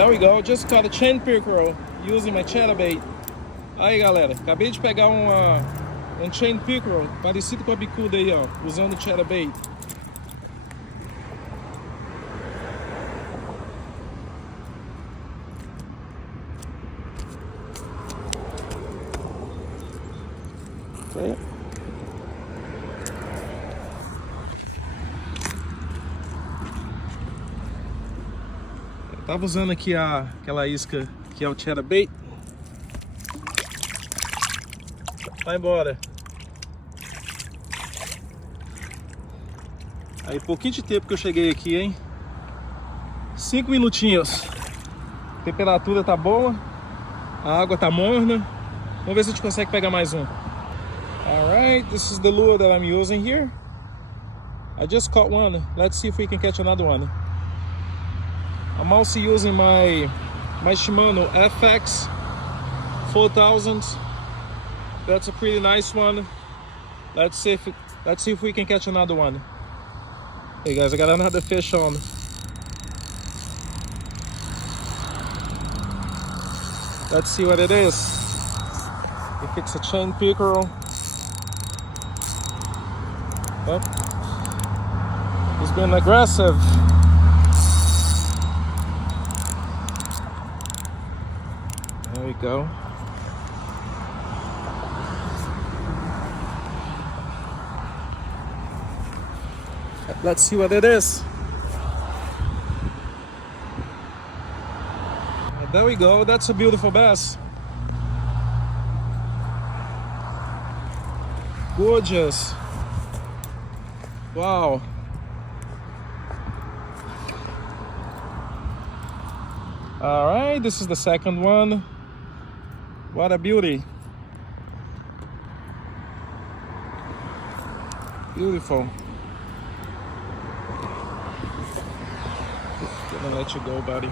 There we go, just caught a chain pickerel using my chatterbait. Aí galera, acabei de pegar um chain pickerel parecido com a bicuda aí, ó, usando o chatterbait. Okay. Eu tava usando aqui aquela isca que é o chatterbait. Vai embora. Aí pouquinho de tempo que eu cheguei aqui, hein? 5 minutinhos. A temperatura tá boa, a água tá morna. Vamos ver se a gente consegue pegar mais um. Alright, this is the lure that I'm using here. I just caught one. Let's see if we can catch another one. I'm also using my Shimano FX 4000. That's a pretty nice one. Let's see if we can catch another one. Hey guys, I got another fish on. Let's see what it is. If it's a chain pickerel. Oh, he's been aggressive. There we go. Let's see what it is. And there we go. That's a beautiful bass. Gorgeous. Wow. All right, this is the second one. What a beauty. Beautiful. Gonna let you go, buddy.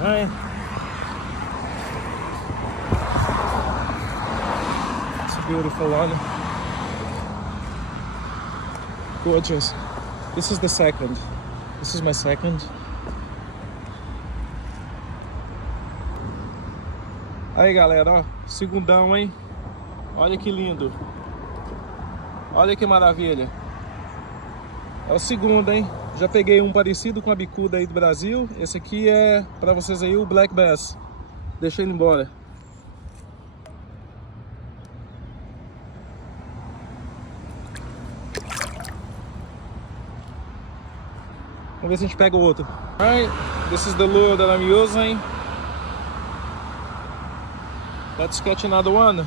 All right. It's a beautiful one. Gorgeous. This is the second. This is my second. Aí galera, ó, segundão, hein? Olha que lindo. Olha que maravilha. É o segundo, hein? Já peguei um parecido com a bicuda aí do Brasil. Esse aqui é pra vocês aí o Black Bass. Deixa ele embora. Vamos ver se a gente pega o outro. Alright, this is the lure that I'm using. Let's catch another one.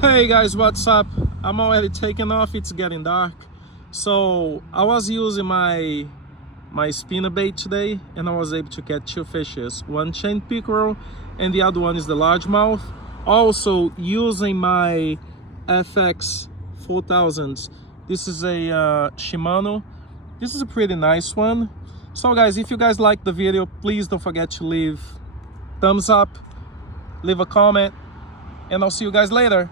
Hey guys, what's up? I'm already taking off. It's getting dark. So I was using my spinnerbait today and I was able to catch 2 fishes. One chain pickerel and the other one is the largemouth. Also using my FX 4000. This is a Shimano. This is a pretty nice one. So guys, if you guys like the video, please don't forget to leave thumbs up, leave a comment, and I'll see you guys later.